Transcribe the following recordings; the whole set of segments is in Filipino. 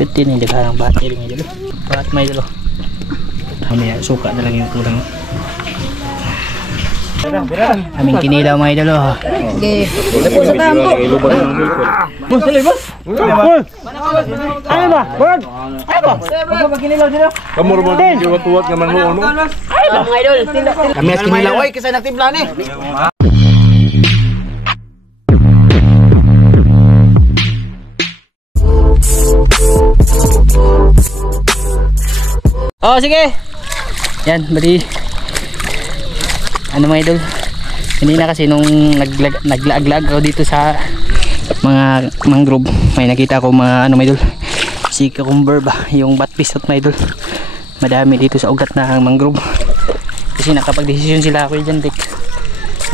Pwede na, hindi ka ng battery may dalo. Bakit may dalo? Mamaya, suka na lang yung kulang. Aming kinilaw may dalo. Okay. Sa tampo. Boss, sali boss. Ano ba? Bird. Ano ba? Ano ba kinilaw dito? Kamu rin mo tuwat naman mo ano? Ay ba mga idol? Kami as kinilaw ay kasi nagtimpla ni. Oh, sige. Yan, bali. Ano mga idol? Kanina kasi nung naglaag ako dito sa mga mangrove, may nakita ko mga ano mga idol. Si cucumber ba, yung batpisot mga idol. Madami dito sa ugat na mangrove. Kasi nakapag-desisyon sila ako dyan, dik,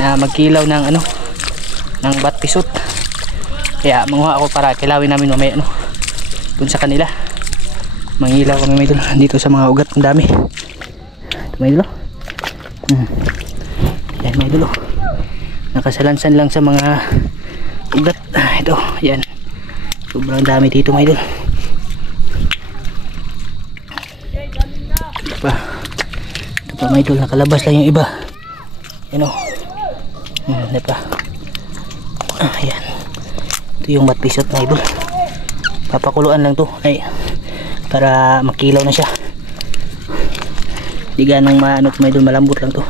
na magkilaw ng ano, ng batpisot. Kaya manguha ako para kilawin namin mamaya ano, dun sa kanila. Mangilaw kami mga idol dito sa mga ugat, ang dami. Ito mga idol. Yan mga idol. Nakasalansan lang sa mga ugat. Ito, yan. Sobrang dami dito mga idol. Ito pa mga idol, nakalabas lang yung iba. Yan o. Ito pa. Ayan. Ito yung batpisot mga idol. Papakuluan lang to ay para makilaw na siya. Di ganang maano mga idol, malambot lang to.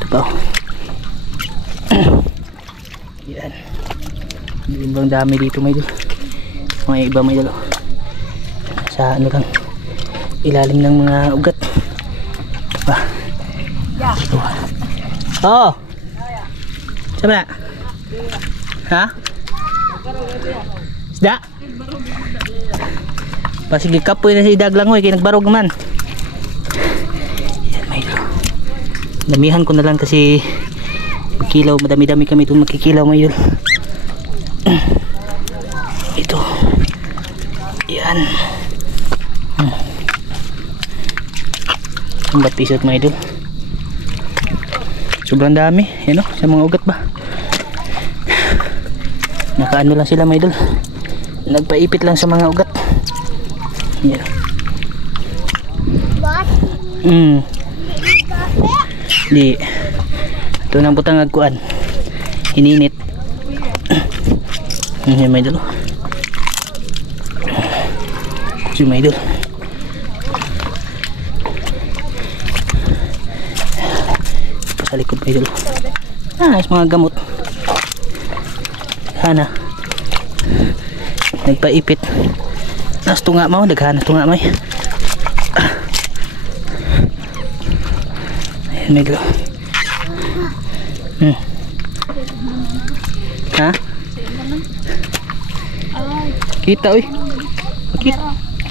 Ito pa. Yan. Sobrang dami dito mga idol. Mga iba mga idol. Sa ano lang, ilalim ng mga ugat. Ito pa. Ito. Oh. Saan na? Ha? Isda? Pasige kapoy na si Daglangoy kaya nagbarog man. Yan may idol. Damihan ko na lang kasi magkilaw, madami-dami kami itong magkikilaw may idol. Ito. Yan. Ang batpisot mga idol. Sobrang dami, yan o, sa mga ugat ba. Nakaano lang sila mga idol, nagpaipit lang sa mga ugat. Yan. Di. Ito nang butang agkuan. Ininit. Yan may idol. Si may idol. Sa likod may idol. Is mga gamot. Hana. Nagpaipit. Nas tunga mo, daghana tunga mo. Ayan may idol. Ha? Kita oy.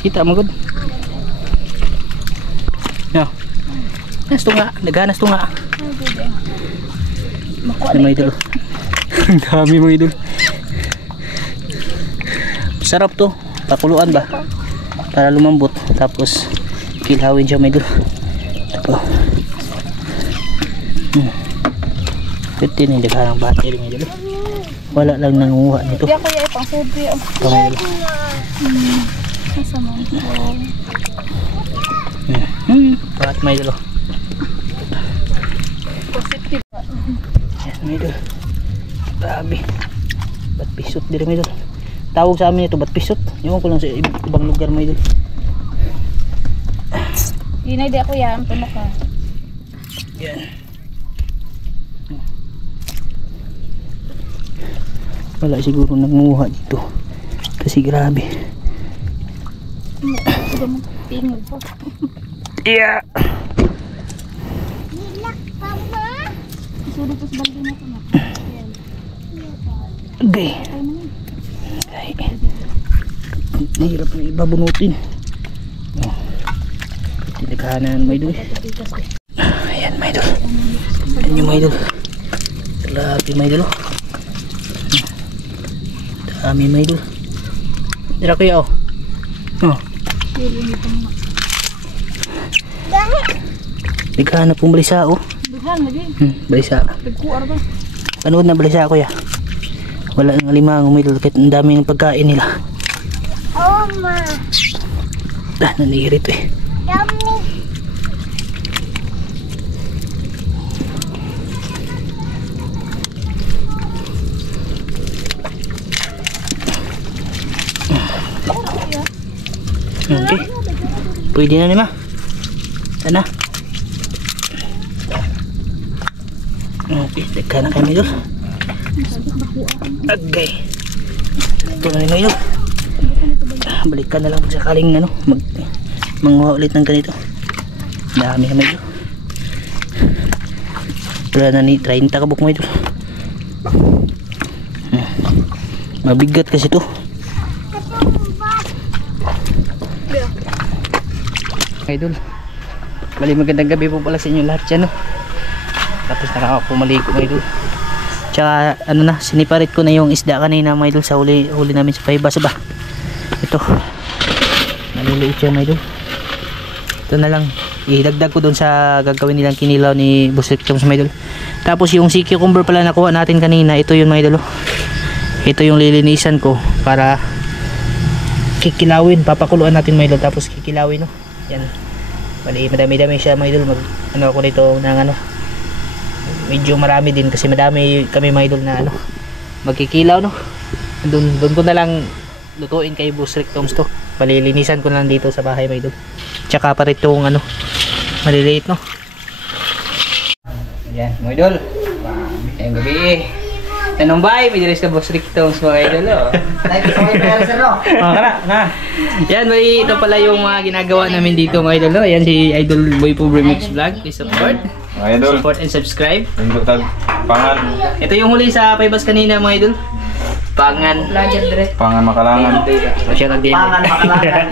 Kita mo gud. Yo. Nas tunga, daghana tunga. Ano may idol. Ang dami mga idol. Sarap to, pakuluan ba para lumambot, tapos kilawin siya mga idol. Ito. Pwede na, hindi ka ng battery mga idol. Wala lang nanguha nito. Hindi ako yung ipang sobi. Ito mga idol. Masama. Bakit mga idol? Positive. Yan mga idol. Grabe. Batpisot din mga idol. Tawag sa amin ito batpisot. Yung ko lang sa ibang lugar mga idol. Yun di ako yan. Puno ka. Yan. Wala siguro nanguha dito. Kasi grabe. Sige mo. Tingog po. Yeah. Isulit ko sa balde na ito. Okay. Okay. Nahirap na iba bunutin. Tinaghanan may idol. Ayan may idol. Ayan yung may idol. Grabe may idol. Dami may idol. Tira kuya oh. Oh. Naghahanap pong balisa oh. Balisa. Panood na balisa kuya. Wala nang alimango may idol kahit ang dami ng pagkain nila. Nanihirito eh. Okay. Pwede na naman. Sana. Okay, teka na kami doon. Okay. Ito na nila yun. Balikan na lang kung sakaling ano, manguha ulit ng ganito. Dami kami doon. Wala na ni 30 kabuk mo ito. Mabigat kasi ito. Idol, bali magandang gabi po pala sa inyo lahat dyan, no? Tapos nakakapumaligo mga idol. Tsaka ano na, siniparit ko na yung isda kanina mga idol sa huli namin sa paibasa ba. Ito, maliliit siya mga idol. Ito na lang, idagdag ko dun sa gagawin nilang kinilaw ni Boss Rick Toms mga idol. Tapos yung sea cucumber pala nakuha natin kanina, ito yun mga idol. Ito yung lilinisan ko para kikilawin, papakuluan natin mga idol, tapos kikilawin, no? Yan. Bali, madami-dami siya mga idol. Ano ako nito ng ano. Medyo marami din kasi madami kami mga idol na ano, magkikilaw, no. Doon ko na lang lutuin kay Boss Rick Toms to. Palilinisan ko lang dito sa bahay mga idol. Tsaka pa rin itong ano, maliliit, no. Yan mga idol. Ngayong gabi tanong bay, may diris ka Boss Rick Toms mga idol, oh. Yan, may ito pala yung mga ginagawa namin dito mga idol, no? Yan si Idol Boy Pobre Mix Vlog. Please support. Idol. Support and subscribe. Indutag pangan. Ito yung huli sa paibas kanina mga idol. Pangan. Pangan makalangan. O siya nag-game. Pangan makalangan.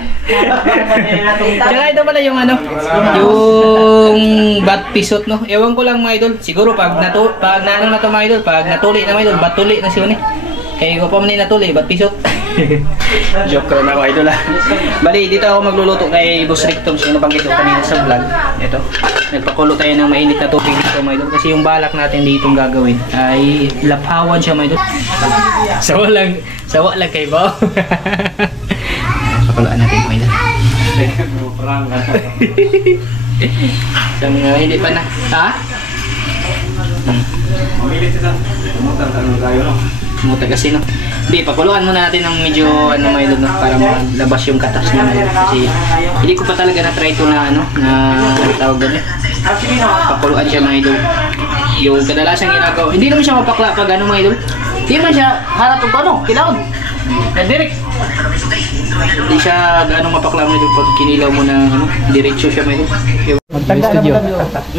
Tsaka ito pala yung ano, yung bat pisot, no? Ewan ko lang mga idol. Siguro pag naano na to mga idol, pag natuli na mga idol, bat tuli na siya ni. Kaya ko pa man natuli, bat pisot. Joke lang ako idol, ah. Bali, dito ako magluluto kay Boss Rick Toms, yung nabanggit ko kanina sa vlog. Ito, nagpakulo tayo ng mainit na tubig dito mga idol. Kasi yung balak natin dito gagawin ay laphawan siya mga idol. Sawa lang kay Bo. Pakuloan natin mga idol. Sa mga hindi pa na. Ha? Mamilit sila. Ano tayo, no? Muta kasi, no. Hindi, pakuluan muna natin ng medyo ano mga idol, no, para malabas yung katas niya mga idol. Kasi hindi ko pa talaga na-try ito na ano, na tawag doon eh. Pakuluan siya mga idol. Yung kadalasan ginagawa, hindi naman siya mapakla pag ano mga idol. Hindi man siya harap ng ano, kilawon. Direct. Hindi siya gaano mapakla mga idol pag kinilaw mo na ano, diretso siya mga idol. Magtanda studio.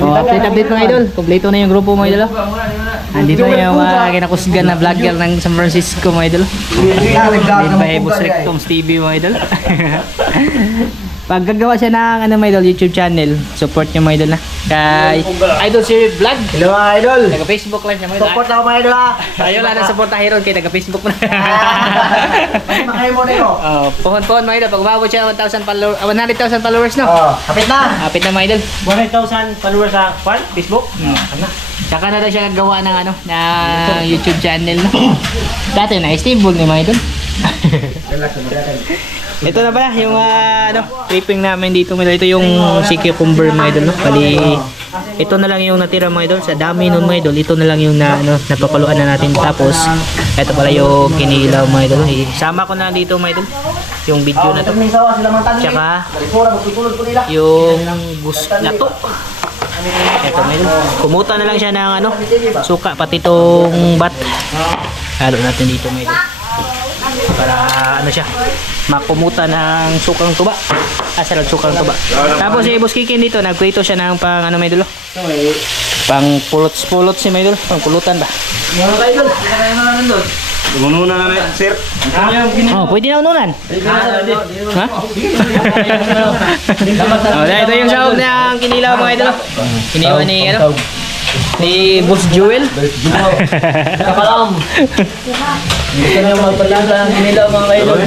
Update mga idol. Kompleto na yung grupo mga idol. Andito na yung mga kinakusgan na vlogger ng San Francisco mga idol. Din by Boss Rick Toms TV mga idol. Pag gagawa siya ng ano mga idol, YouTube channel, support niyo mga idol na. Kay Idol si Vlog. Hello mga idol. Taga Facebook lang siya mga idol. Support ako mga idol ha. Ayaw lang na support na hero kay taga Facebook mo na. Makaya mo nito. Oh, pohon-pohon mga idol. Pag umabot siya 100,000 followers no. Oh, kapit na. Kapit na mga idol. 100,000 followers sa Facebook. Saka na daw siya gagawa ng ano, na YouTube channel no. Dati na stable ni mga idol. Ito na pala yung ano, tripping namin dito mga idol. Ito yung sea cucumber mga idol no. Bali, ito na lang yung natira mga idol. Sa dami nun mga idol, ito na lang yung napapaluan na natin. Tapos, ito pala yung kinilaw mga idol. Isama ko na dito mga idol yung video na to. Tsaka yung nato. Ito mga idol. Kumuta na lang siya ng ano, suka pati itong bat. Halo natin dito mga idol. Para ano siya, makumuta ng sukang tuba. Sarap sukang tuba. Tapos si Boss Kikin dito, nagprito siya ng pang ano may dulo. Pang pulot si may dulo, pang pulutan ba? Mga idol, kaya na lang doon. Ununan na na, sir. Oh, pwede na ununan. Ha? Oh, ito yung sahog ng kinilaw mga idol. Kinilaw ni ano? Ni Boss Joel. Kapalam. Gusto niyo magpalasa ang kinilaw mga idol.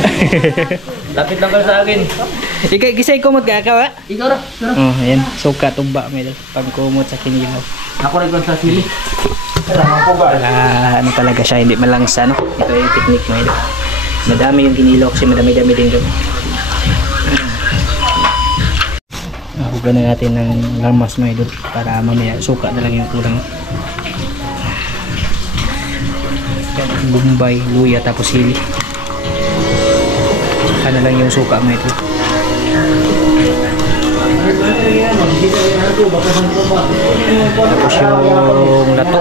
Lapit lang kayo sa akin. Gisay kumot ka ha? Ikaw ra. Oh, ayan. Suka tuba mga idol. Pang kumot sa kinilaw. Ako rin sa sili. Ano talaga siya, hindi malangsa no. Ito yung technique mga idol. Madami yung kinilaw kasi madami-dami din doon. Hugaw na natin ng lamas mga idol para mamaya suka na lang yung kulang. Bombay, luya, tapos sili. Saka na lang yung suka mga idol. Tapos yung lato.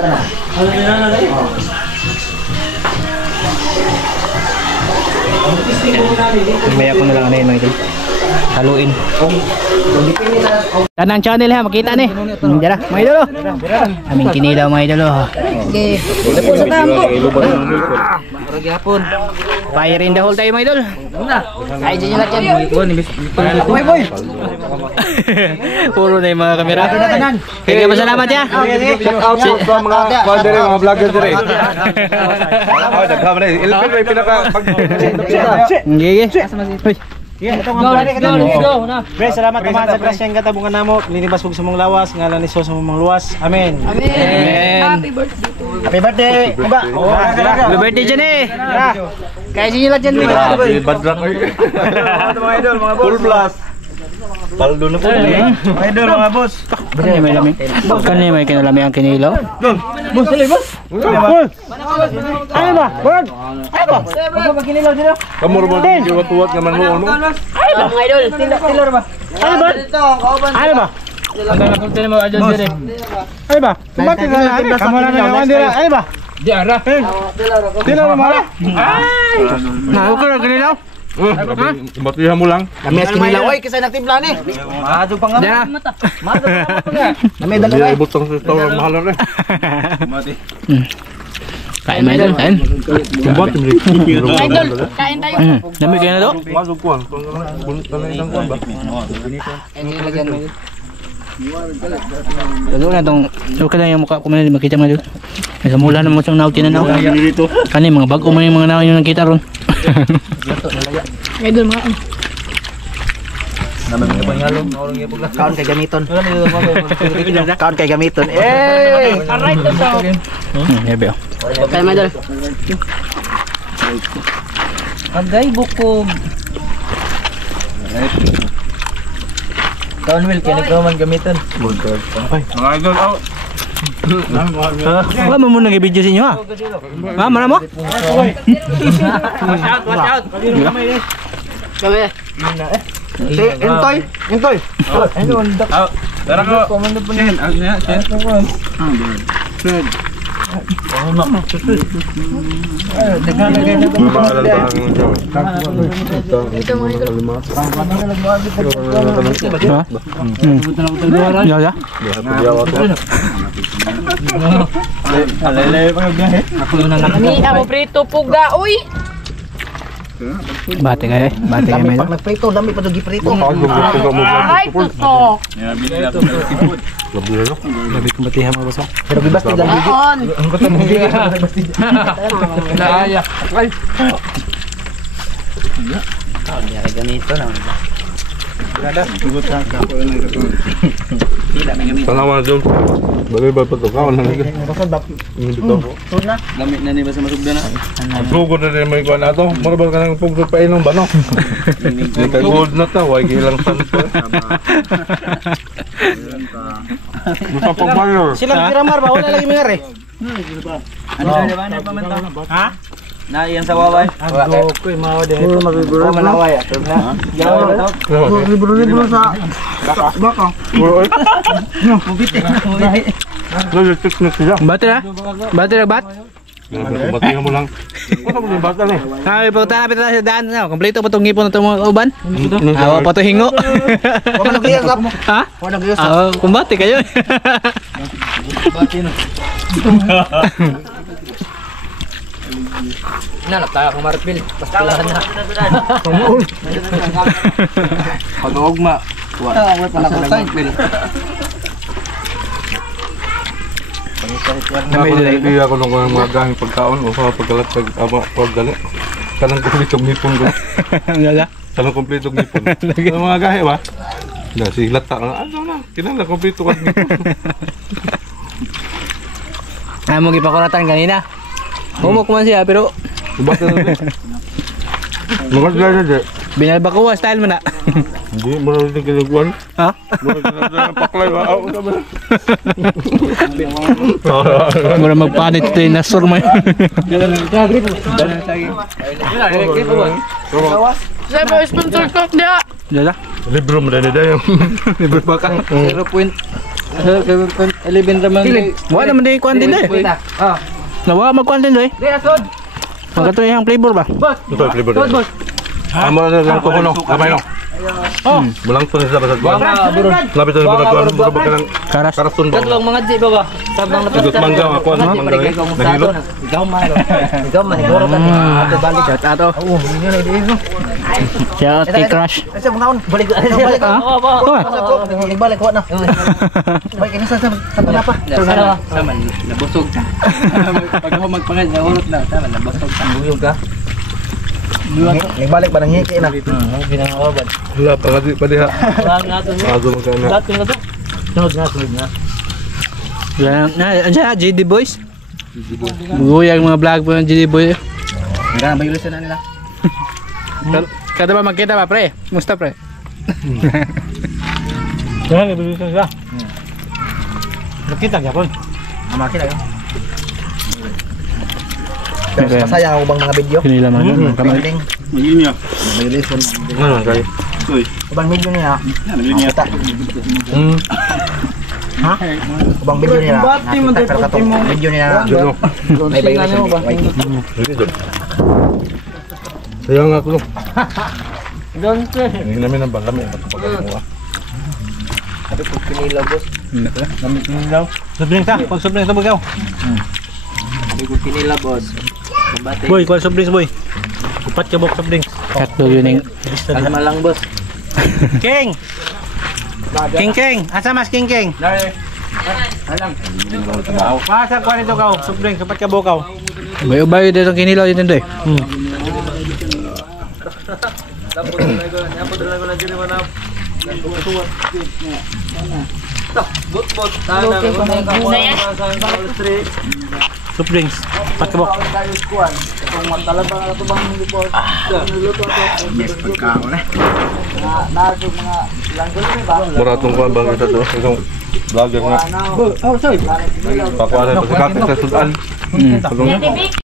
Mamaya ko na lang ano yun mga idol. Haluin. Tanang channel ha, makita ni. Dara, mga idol. Aming kinilaw mga idol. Okay. Ito sa tampo. Fire in the hole tayo mga idol. Ay, dyan lang yan. Boy, boy. Puro na yung mga kamera. Kaya masalamat ya. Shout out sa mga vlogger dire. Oh, daghan na. Ilpin may pinaka pag Ngige. Let's go na. Pre, salamat naman sa grasya ng katabungan namo. Linibas ko sa mong lawas, ngalan ni Sos sa mong luwas. Amen. Happy birthday to you. Happy birthday. Kuba. Happy birthday dyan eh. Kaya sinyo lang dyan. bad luck. Mga idol, mga full blast. Paldo na po. Mga idol, mga boss. Kanina may lamig. Kanina may kinalami ang kinilaw. Boss, dali, boss. Ano ba? Brad. Ano ba? Ano ba kinilaw dito? Kamor mo din yung tuwat naman mo ano? Mga idol. Tilor ba? Ano ba? Ano ba? Ano ba? Bakit na natin? Kamu na naman dito. Ano ba? Diara. Tilor mo ala. Ay! Nakukul ang kinilaw. Batihan mo lang. Kami as kinilaw. Oy, kasi nagtimpla ni. Maado pa nga. Diyan na. Maado pa nga. Kami dalawa. Ibot ang sa store mahal rin. Kain mga idol, kain. Idol, kain tayo. Dami kayo na to? Masuk kuan. Bunot na isang kuan ba? Lalo na itong, okay lang yung mukha ko man makita mga idol. Nasa mula naman siyang naw tinanaw. Kani mga bago man yung mga naw yung nakita ron. Idol, mga Kaon kay gamiton. Kaon kay gamiton. Eh! alright to so. Yabe oh. Kain mga idol. Agay bukog. Kaon Will, kaya ikaw man gamiton. Mga idol out. Wala mo muna nag-video sa inyo ha? Ha? Mara mo? Watch out. Kami. Intoy. Tara ko. Sen, sen. Ha? Ya, ya. Ani ako prito puga, uy. Bate kayo eh. Bate kayo may Pag nagprito, dami pa dogi prito. Alright to so. Labi kong batihan mga basa. Pero bibas ti dami. On. Naaya. Ay. Tanawan doon. Bagay ba pa to? Kawan lang ito. Gamit na ni basta masugda na. Sugod na rin may kuha na ito. Marabal ka ng pugod pa inom ba no? Nagkagod na ito. Huwag ilang santo. Gusto pang mayor. Sila kiramar ba wala lagi mangare. Ano ba na pamenta? Ha? Na iyan sa waway. Ako ko mao de. Puro mabiburo manaway. Na. Gawa daw. Libro sa baka. Puro eh. Mubite. Nag-tik na sila. Bate na? Bate na bat? Batihan mo lang. Ano mo yung bata na eh? Ay, pagtanapit na sa daan na. Kompleto pa itong ngipon na itong mga uban. Awa pa ito hingo. Wala nagiyasap. Ha? Wala nagiyasap. Oo, kumbate kayo. Nanap tayo kang Marpil. Pastilahan na. Pag-ugma. Wala pala ko tayo. Hindi ako nung mga gahing pagkaon o sa pagkalatag pagdali. Kanang kumpletong ngipon ko. Lala. Kanang kumpletong ngipon. Ang mga gahe ba? Na si lata ano na, kinala kumpleto ka ngipon. Ay, mo gipakuratan kanina. Humok man siya pero Bata na din. Mga dala na Binalbakuwa style mo na. Hindi, marami din kinagwan. Ha? Marami din paklay. Waaw ka ba? Mura magpanit ito yung nasur mo. Sebo, sponsor cook dia. Dala. Libro mo na nila yung Libre pa ka. 0.11 raman. Wala naman din yung kuwan din eh. Nawa magkuwan din eh. Magkato yung flavor ba? ito yung flavor din. Amo na lang ito kuno. Kamay no. Bulang to sa basag kuwan. Lapit na basag kuwan. Buro ba ka ng Karas. karason ba? Katlong mga di ba ba? Sabang na Igot mangga ako. Mangga rin. Nahilo. Ikaw man. Ikaw man igoro ka. Ato balik. Shout out. Shout out kay Crush. Kasi mo naon balik. Balik ka. Balik ko na. Balik ka sa panapa. Sama nabusog ka. Pag ako magpangal na urot na, sama nabusog ka. Buyog ka. Nagbalik ba nang ngiki na? Pinangawaban. Wala pa pa diha. Azo mo kana. Dating na to. Sunod na. Diyan, GD Boys. Buguyag mga vlog po ng GD Boys. Nga ba ilusan na nila? Kada ba magkita ba pre? Musta pre? Jangan dulu saja. Kita gapon. Amaki na yun. Masaya ako bang mga video? Pinila man yun. Kamay. Ano kay? Ubang video niya. Kita. Ha? Ubang video niya. Nakita ka to. Video niya. Juno. May violation. Dito. Sayang ako no. Hindi namin ang balami. Sabi ko pinila boss. Sobring ta, pag sobring ta bagaw. Sabi ko pinila boss. Boy, kuan sobrings boy. Upat ka bok sobrings. Katlo yun yung Asama lang boss. King. King. Asa mas King? Pasa kuan ito ka, sobrings upat ka bokaw. bayo-bayo dito kinilaw dito eh. Sobrings, upat ka bok. Muratong kuan bang kita to. Isang vlogger nga. Pakuha na to sa kakit sa sudan.